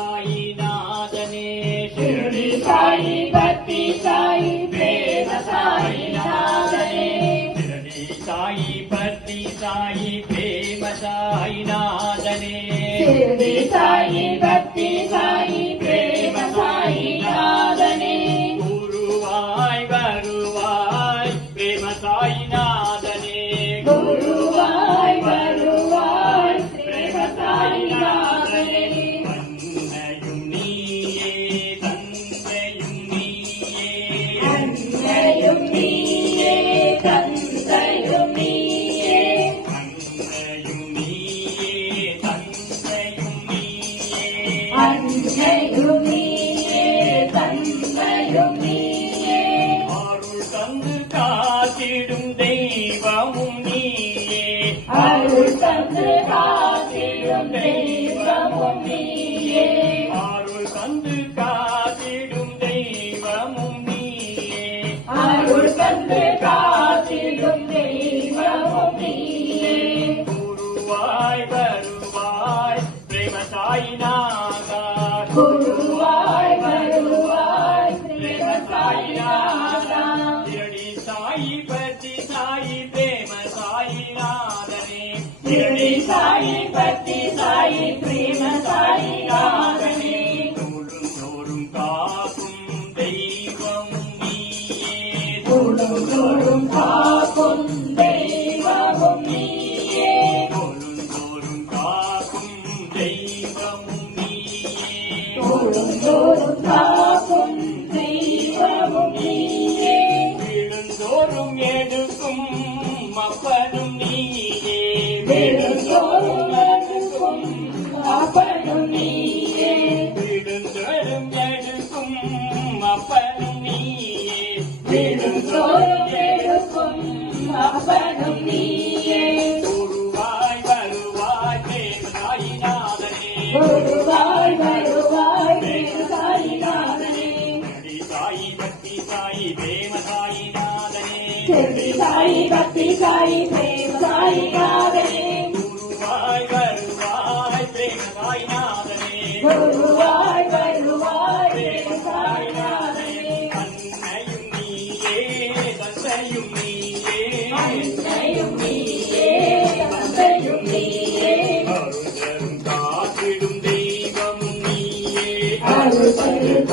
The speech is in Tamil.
சாயிநாதனே ஷிரடி சாயி பக்தி சாயி பிரேம சாயிநாதனே ஷிரடி சாயி பக்தி சாயி பிரேம சாயிநாதனே ஷிரடி சாயி பக்தி சாயி பிரேம சாயிநாதனே குருவாய் வருவாய் பிரேம சாயிநாதனே குருவாய் வருவாய் பிரேம சாயிநாதனே அன்னையும் நீயே தந்தையும் நீயே அன்னையும் நீயே தந்தையும் நீயே அன்னையும் நீயே தந்தையும் நீயே அன்னையும் நீயே தந்தையும் நீயே அருள் தந்து காத்திடும் தெய்வமும் நீயே அருள் தந்து காத்திடும் தெய்வமும் நீயே அருள் தந்து காத்திடும் தெய்வமும் நீயே அருள் தந்து காத்திடும் தெய்வமும் நீயே குருவாய் வருவாய் பிரேம சாயிநாதா குருவாய் வருவாய் பிரேம சாயிநாதா ஷிரடி சாயி பக்தி சாயி பிரேம சாயிநாதனே ஷிரடி சாயி பக்தி சாயி பிரேம சாயிநாதனே தோளும் தோறும் காக்கும் தெய்வம் நீயே தோளும் தோறும் காக்கும் தெய்வமும் நீயே தோளும் தோறும் காக்கும் தெய்வமும் நீயே தோளும் தோறும் காக்கும் தெய்வமும் நீயே விழுந்தோறும் எடுக்கும் அப்பனும் நீயே விழுந்தோறும் எடுக்கும் அப்பனும் நீயே விழுந்தோறும் எடுக்கும் அப்பனும் நீயே விழுந்தோறும் எடுக்கும் அப்பனும் நீயே குருவாய் வருவாய் பிரேம சாயிநாதனே குருவாய் வருவாய் பிரேம சாயிநாதனே ஷிரடி சாயி பக்தி சாயி பிரேம சாயிநாதனே ஷிரடி சாயி பக்தி சாயி பிரேம சாயிநாதனே குருவாய் வருவாய் பிரேம சாயிநாதனே குருவாய் வருவாய் பிரேம சாயிநாதனே அன்னையும் நீயே தந்தையும் நீயே அன்னையும் நீயே தந்தையும் நீயே அருள் தரும் காத்திடும் தெய்வமும் நீயே அருள் தரும்